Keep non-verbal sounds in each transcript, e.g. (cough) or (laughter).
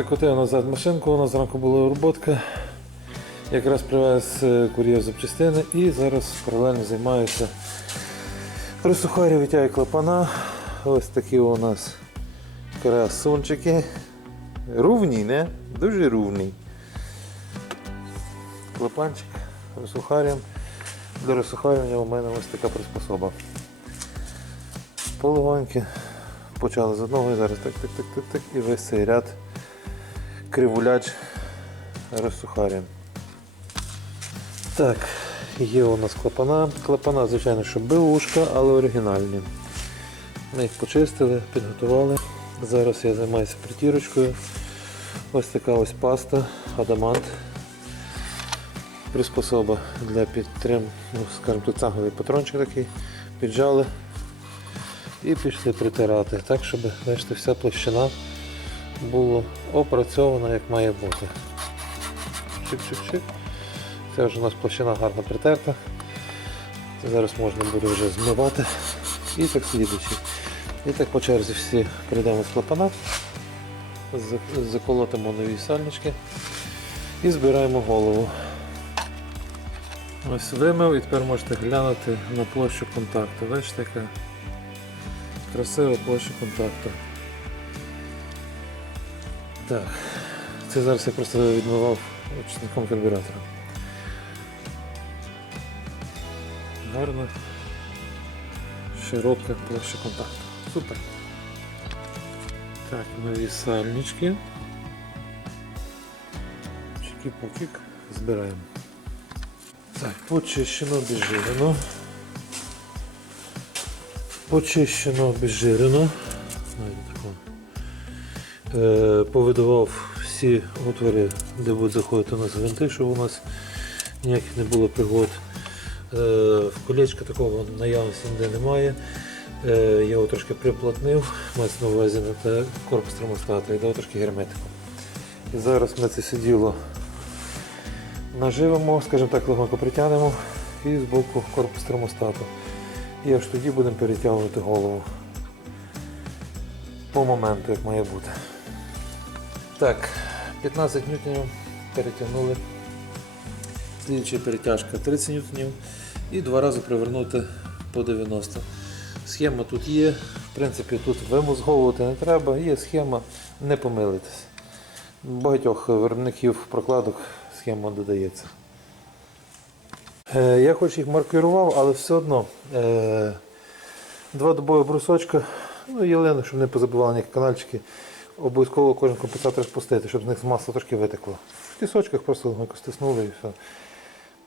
Закотив назад машинку, у нас зранку була роботка. Якраз привез е, кур'єр запчастини і зараз паралельно займаюся. Витягую клапана. Ось такі у нас красунчики. Рівні, не? Дуже рівний. Клапанчик розсухарюємо. Для розсухарювання у мене ось така приспособа. Полегоньки. Почали з одного і зараз так, так, так, так, так. І весь цей ряд кривуляч розсухарюємо. Так, є у нас клапана. Клапана, звичайно, що БУшка, але оригінальні. Ми їх почистили, підготували. Зараз я займаюся притірочкою. Ось така ось паста, адамант. Приспособа для підтрим, ну, скажімо, тут цаговий патрончик такий, піджали і пішли притирати, так, щоб бачите, вся площина була опрацьована як має бути. Чик-чик-чик. Це вже у нас площина гарно притерта. Це зараз можна буде вже змивати. І так слідуючи. І так по черзі всі прийдемо з клапана, заколотимо нові сальнички і збираємо голову. Ось вимив і тепер можете глянути на площу контакту. Бачите, яка красива площа контакту. Так, це зараз я просто відмивав очисником карбюратора. Гарна, широка площа контакту. Супер. Так, нові сальнички. Чики-пукік. Збираємо. Так, почищено, обезжирено. Почищено, обезжирено. Е, повидавав всі отвори, де будуть заходити у нас гвинти, щоб у нас ніяких не було пригод. Е, в колечка такого наявності ніде немає. Е, я його трошки приплотнив, мається на увазі на корпус термостата і дав трошки герметику. І зараз ми це сиділо наживимо, скажімо так, легонько притягнемо і з боку корпус термостату. І аж тоді будемо перетягувати голову по моменту, як має бути. Так, 15 ньютонів перетягнули. Слідча перетяжка 30 ньютонів і два рази привернути по 90. Схема тут є. В принципі, тут вимозговувати не треба, є схема, не помилитись. Багатьох виробників прокладок схема додається. Е, Я хоч їх маркірував, але все одно е, два добові брусочка, ну, ялини, щоб не позабивали ніякі канальчики. Обов'язково кожен компенсатор спустити, щоб з них масло трошки витекло. В тісочках просто легенько стиснули і все.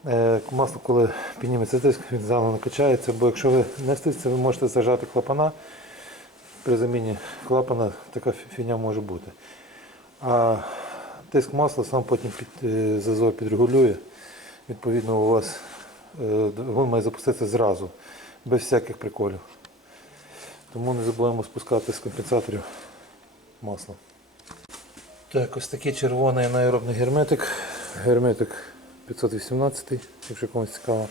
Е, Масло, коли підніметься тиск, він заново накачається, бо якщо ви не стисните, ви можете зажати клапана. При заміні клапана така фі- фігня може бути. А тиск масла сам потім під, е, зазор підрегулює. Відповідно, у вас е, двигун має запуститися зразу, без всяких приколів. Тому не забуваємо спускати з компенсаторів масло. Так, ось такий червоний анаеробний герметик. Герметик 518, якщо комусь цікаво.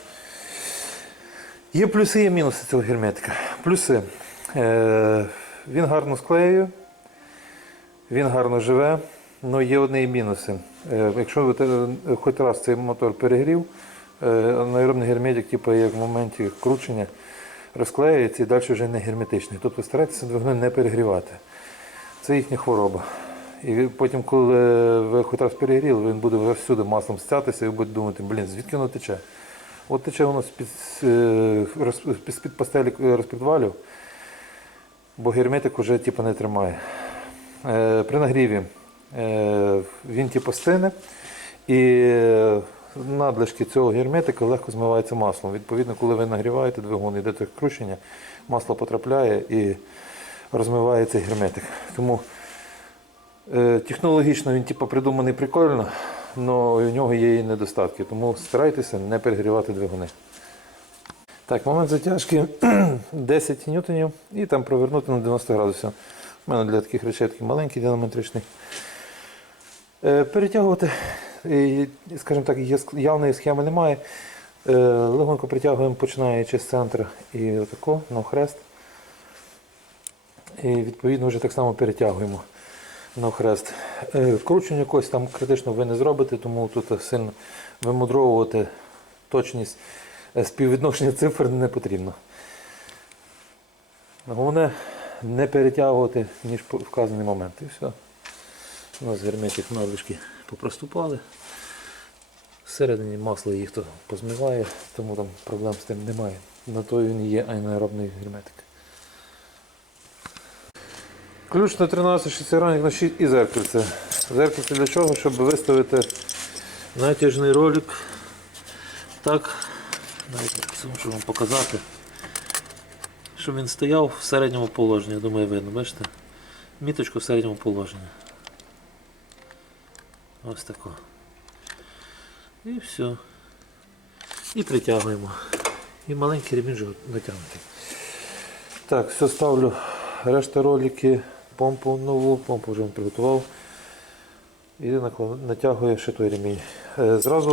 Є плюси, є мінуси цього герметика. Плюси. Е, він гарно склеює, він гарно живе, але є одні і мінуси. Е, якщо ви хоч раз цей мотор перегрів, е, анаеробний герметик, типу, як в моменті кручення, розклеюється і далі вже не герметичний. Тобто старайтеся двигуни не перегрівати. Це їхня хвороба. І потім, коли ви хоч раз перегріли, він буде вже всюди маслом стятися і ви будете думати, блін, звідки воно тече? От тече воно з-під, е, пастелі розпідвалів, бо герметик вже типу, не тримає. Е, При нагріві е, він типу, стине і надлишки цього герметика легко змивається маслом. Відповідно, коли ви нагріваєте двигун, йдете кручення, масло потрапляє і розмивається герметик. Тому Е, Технологічно він типу, придуманий прикольно, але у нього є і недостатки, тому старайтеся не перегрівати двигуни. Так, момент затяжки (clears throat) 10 ньютонів і там провернути на 90 градусів. У мене для таких речей такий маленький динамометричний. Е, Перетягувати, скажімо так, явної схеми немає. Е, Легонько притягуємо, починаючи з центру і отако, на хрест. І відповідно вже так само перетягуємо. навхрест. Е, Вкручення якось там критично ви не зробите, тому тут сильно вимудровувати точність е, співвідношення цифр не потрібно. Головне не перетягувати, ніж вказаний момент. І все. У нас герметик навички попроступали. Всередині масло їх то позмиває, тому там проблем з тим немає. На то він є анаеробний герметик. Ключ на 13 шестеронник на 6 і зеркальце. Зеркальце для чого? Щоб виставити натяжний ролик. Так, навіть це можу вам показати. Щоб він стояв в середньому положенні, я думаю, видно, бачите? Міточку в середньому положенні. Ось тако. І все. І притягуємо. І маленький ремінь вже натягнутий. Так, все ставлю. Решта ролики, помпу нову, помпу вже приготував. І натягую ще той ремінь. Е, Зразу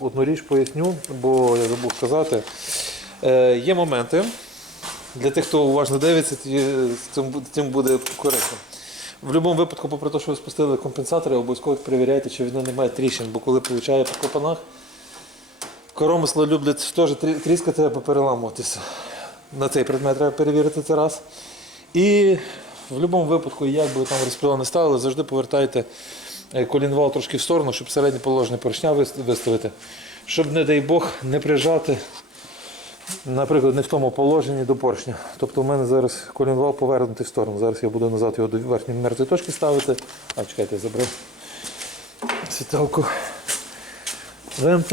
одну річ поясню, бо я забув сказати. Е, Є моменти. Для тих, хто уважно дивиться, цим бу- цим буде корисно. В будь-якому випадку, попри те, що ви спустили компенсатори, обов'язково перевіряйте, чи воно не має тріщин, бо коли получає по клапанах, коромисли люблять теж тріскати або переламуватися. На цей предмет треба перевірити це раз. І в будь-якому випадку, як би ви там розпила не ставили, завжди повертайте е, колінвал трошки в сторону, щоб середнє положення поршня виставити, щоб, не дай Бог, не прижати, наприклад, не в тому положенні до поршня. Тобто в мене зараз колінвал повернутий в сторону. Зараз я буду назад його до верхньої мертвої точки ставити. А, чекайте, я забрав світалку. ВМТ.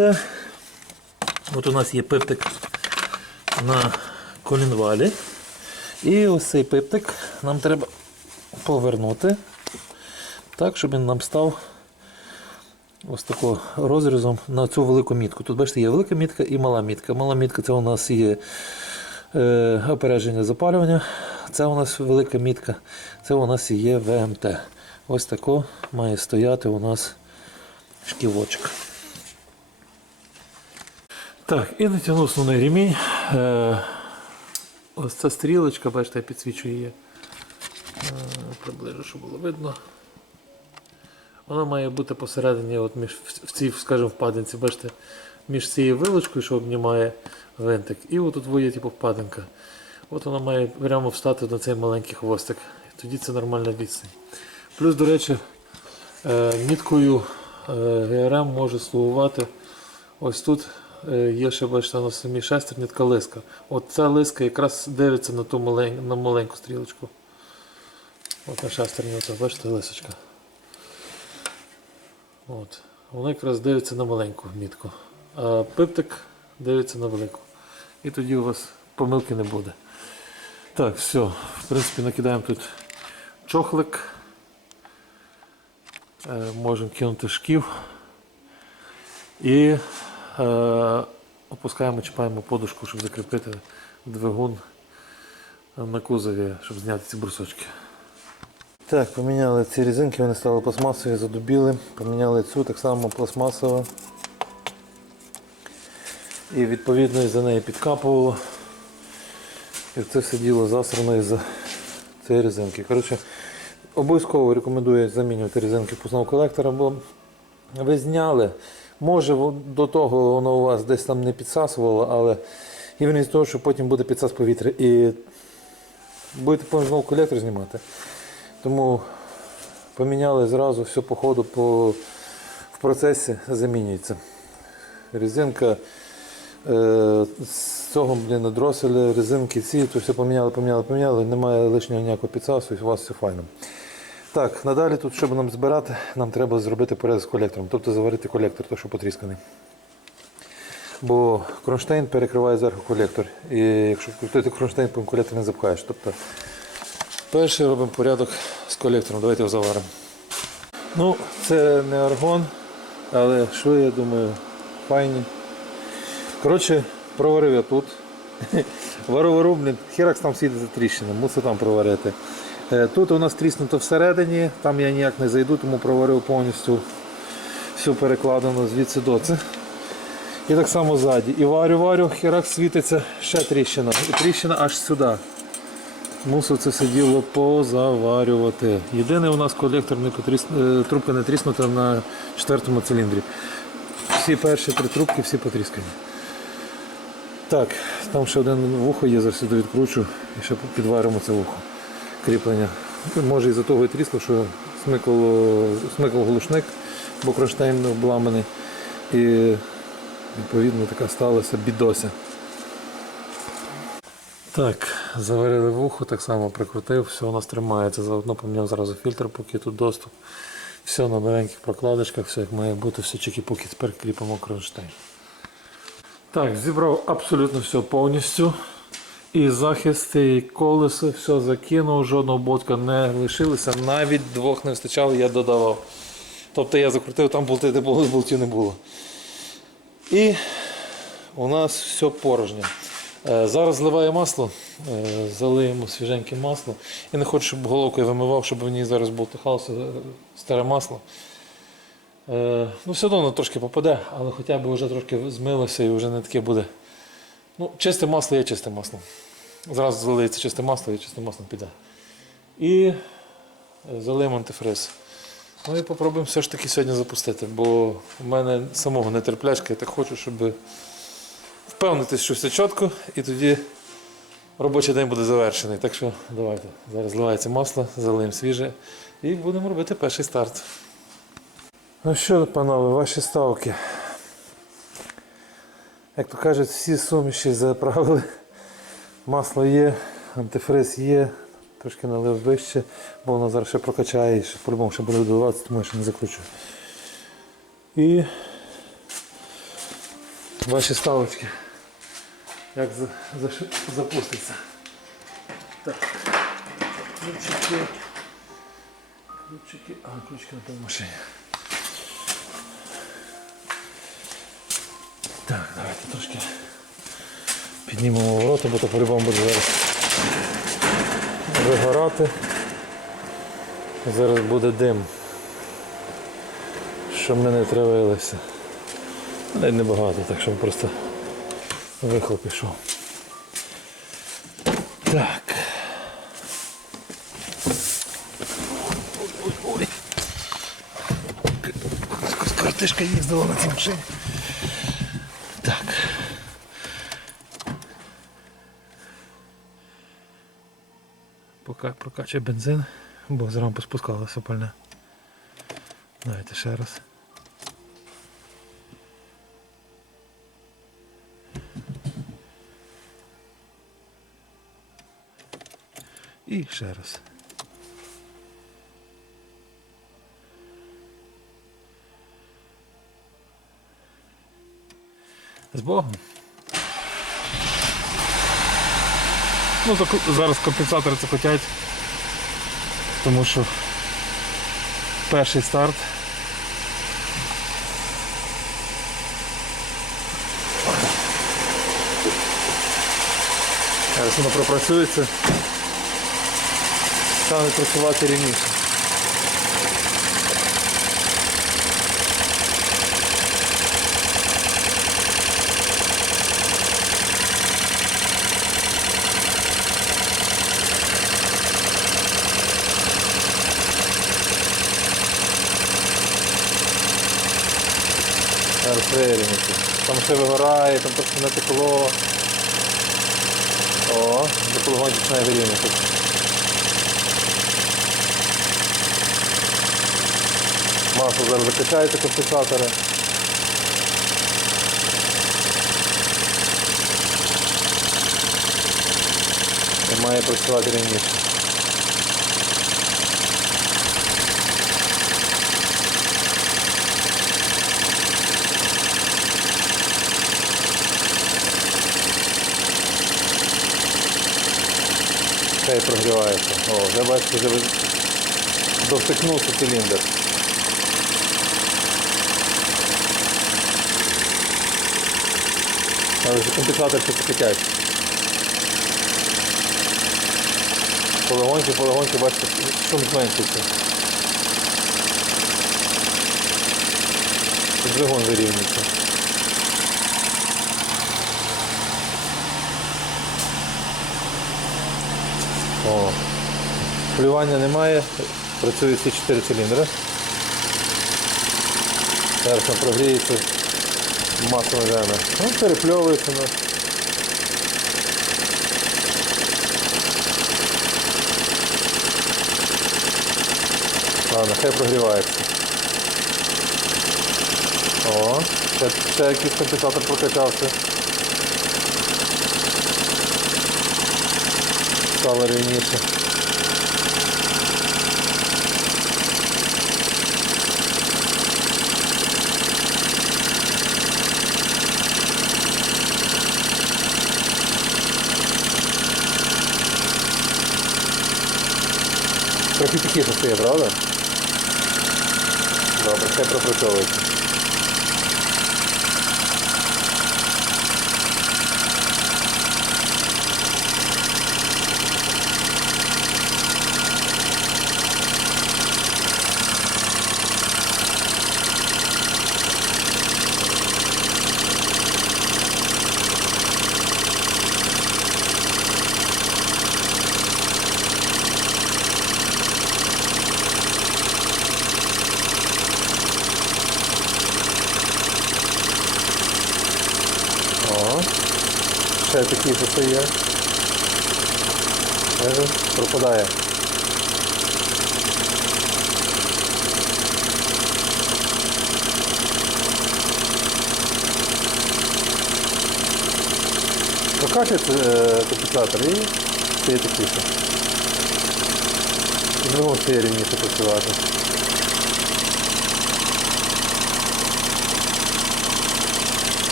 От у нас є пиптик на колінвалі. І ось цей пиптик нам треба повернути так, щоб він нам став ось такого розрізом на цю велику мітку. Тут бачите, є велика мітка і мала мітка. Мала мітка це у нас є е, опередження запалювання. Це у нас велика мітка, це у нас є ВМТ. Ось тако має стояти у нас шківочок. Так, і натягнув основний ремінь. Е, ось ця стрілочка, бачите, я підсвічую її. Е, приближу, щоб було видно. Вона має бути посередині, от між, в- цій, скажімо, впадинці, бачите, між цією вилочкою, що обнімає винтик, і отут є типу впадинка. От вона має прямо встати на цей маленький хвостик. Тоді це нормальна відстань. Плюс, до речі, е, міткою е, ГРМ може слугувати. Ось тут е, є ще, бачите, на самій шестерні така лиска. От ця лиска якраз дивиться на ту малень, на маленьку стрілочку. От на шестерні, оце, бачите, лисочка. От. Вона якраз дивиться на маленьку мітку. А пиптик дивиться на велику. І тоді у вас помилки не буде. Так, все. В принципі, накидаємо тут чохлик. Е, можемо кинути шків. І е, опускаємо, чіпаємо подушку, щоб закріпити двигун на кузові, щоб зняти ці брусочки. Так, поміняли ці різинки, вони стали пластмасові, задубіли. Поміняли цю так само пластмасова. І відповідно за неї підкапувало. І це все діло засрано із-за цієї резинки. Коротше, обов'язково рекомендую замінювати резинки впускного колектора, бо ви зняли. Може до того воно у вас десь там не підсасувало, але і з того, що потім буде підсас повітря. І будете потім знову колектор знімати. Тому поміняли зразу все по ходу по, в процесі замінюється. Резинка е, з цього блін, дроселя, резинки ці, то все поміняли, поміняли, поміняли, немає лишнього ніякого підсасу, і у вас все файно. Так, надалі тут, щоб нам збирати, нам треба зробити порядок з колектором, тобто заварити колектор, той, що потрісканий. Бо кронштейн перекриває зверху колектор. І якщо крутити кронштейн, потім колектор не запхаєш. Тобто, перше робимо порядок з колектором. Давайте його заваримо. Ну, це не аргон, але шви, я думаю, файні. Коротше, проварив я тут. (laughs) Вару вару, блін, херакс там світиться тріщина, мусив там проварити. Е, Тут у нас тріснуто всередині, там я ніяк не зайду, тому проварив повністю всю перекладину звідси до це. І так само ззаді. І варю, варю, херакс світиться ще тріщина. І тріщина аж сюди. Мусив це все діло позаварювати. Єдине у нас колектор е, трубка не тріснута на четвертому циліндрі. Всі перші три трубки всі потріскані. Так, там ще один вухо є, зараз сюди відкручу і ще підваримо це вухо. Кріплення. Може із-за того і трісло, що смикало, смикав глушник, бо кронштейн обламаний. І відповідно така сталася бідося. Так, заварили вухо, так само прикрутив, все у нас тримається. Заодно поміняв зразу фільтр, поки тут доступ. Все на новеньких прокладочках, все як має бути, все чеки-пуки, тепер кріпимо кронштейн. Так, зібрав абсолютно все повністю. І захисти, і колеса, все закинув, жодного болтка не лишилося, навіть двох не вистачало, я додавав. Тобто я закрутив, там болти де були, болтів не було. І у нас все порожнє. Е, Зараз зливаю масло, е, залиємо свіженьке масло. Я не хочу, щоб головкою вимивав, щоб в ній зараз болтихалося е, старе масло. Ну, все одно трошки попаде, але хоча б вже трошки змилося і вже не таке буде. Ну, чисте масло є чисте масло. Зразу залиється чисте масло і чисте масло піде. І е, залиємо антифриз. Ну і попробуємо все ж таки сьогодні запустити, бо в мене самого нетерплячка, я так хочу, щоб впевнитись, що все чітко, і тоді робочий день буде завершений. Так що давайте. Зараз зливається масло, залиємо свіже і будемо робити перший старт. Ну що, панове, ваші ставки. Як то кажуть, всі суміші заправили. Масло є, антифриз є, трошки налив вище, бо воно зараз ще прокачає і ще по-любому ще буде додаватися, тому я ще не закручую. І ваші ставочки. Як за, за, запуститься. Так. Ключики. Ключики. А, ключики на машині. Так, давайте трошки піднімемо ворота, бо то по-любому буде зараз вигорати. Зараз буде дим. Щоб ми не травилися. Навіть небагато, так щоб просто вихлоп пішов. Так. Ой-ой-ой. Картишка їздила на цій машині. Прокачує бензин, бо зразу поспускалося пальне. Давайте ще раз. І ще раз. З Богом. Ну, зараз компенсатори це хотять, тому що перший старт. Зараз воно пропрацюється. Стане працювати рівніше. Зараз. Там ще вигорає, там трохи натекло. О, до полегоньки починає вирівняти. Масло зараз закачається компенсатори. І має працювати рівніше. Хай прогрівається. О, вже бачите, довтикнувся циліндр. Компенсатор ще закипять. Полегоньки, полегоньки, бачите, шум зменшується. І Двигун вирівнюється. О. Плювання немає, працюють всі 4 циліндри. Зараз прогріється масло жена. Ну, перепльовується на. Ладно, хай прогрівається. О, ще, ще якийсь компенсатор прокачався. Стало рівніше. Трохи тихіше стає, правда? Добре, хай пропрацьовується. Ще тихіше стає. Бачиш, пропадає. Прокачується е, компенсатор і стає тихіше. І другому стає рівніше працювати.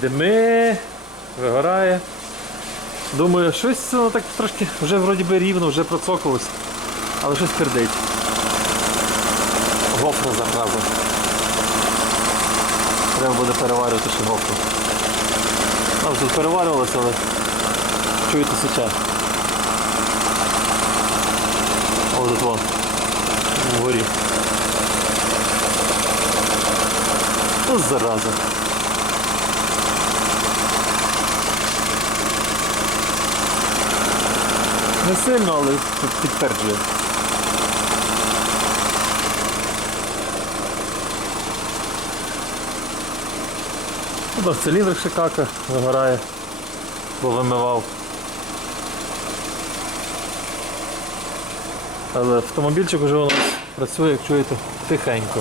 Дими, вигорає. Думаю, щось воно так трошки вже вроді би рівно, вже процокалось, але щось пердить. Гофра зараза. Треба буде переварювати ще гофру. Там тут переварювалося, але чуєте сеча. Ось тут вон. Вгорі. Ось зараза. Не сильно, але підтверджує. Ну, в циліндрах ще кака вигорає, бо вимивав. Але автомобільчик вже у нас працює, як чуєте, тихенько.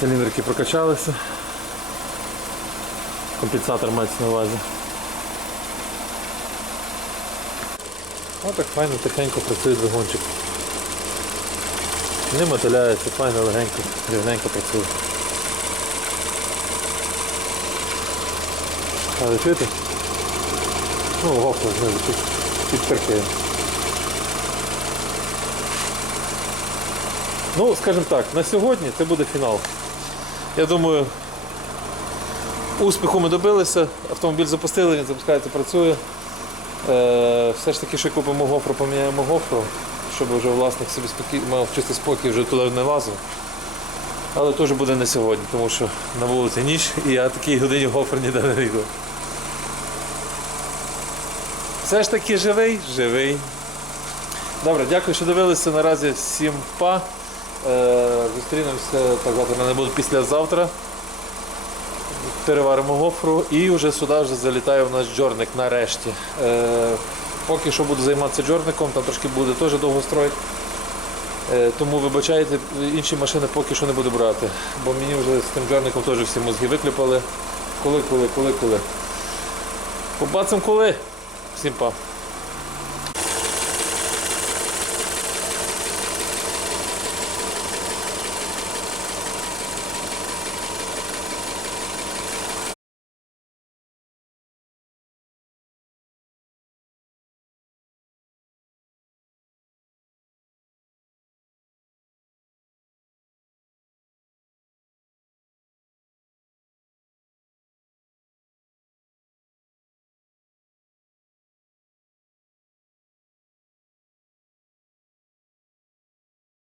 Циліндрики прокачалися. Компенсатор мається на увазі. Ось так файно тихенько працює двигунчик. Не мотиляється, файно, легенько, рівненько працює. Але чуєте? Ну, гофра знизу під, підперкує. Ну, скажімо так, на сьогодні це буде фінал. Я думаю, Успіху ми добилися, автомобіль запустили, він запускається, працює. Е, все ж таки ще купимо гофру, поміняємо гофру, щоб вже власник собі спокій, мав чистий спокій, вже туди не лазив. Але теж буде не сьогодні, тому що на вулиці ніч і я такій годині гофр ніде не йду. Все ж таки живий, живий. Добре, дякую, що дивилися. Наразі всім па. Е, зустрінемося так завтра не буду післязавтра переваримо гофру і вже сюди вже залітає у нас джорник нарешті. Е, поки що буду займатися джорником, там трошки буде теж довгострой. Е, тому вибачайте, інші машини поки що не буду брати, бо мені вже з тим джорником теж всі мозги викліпали. Коли, коли, коли, коли. Побачимо коли. Всім па.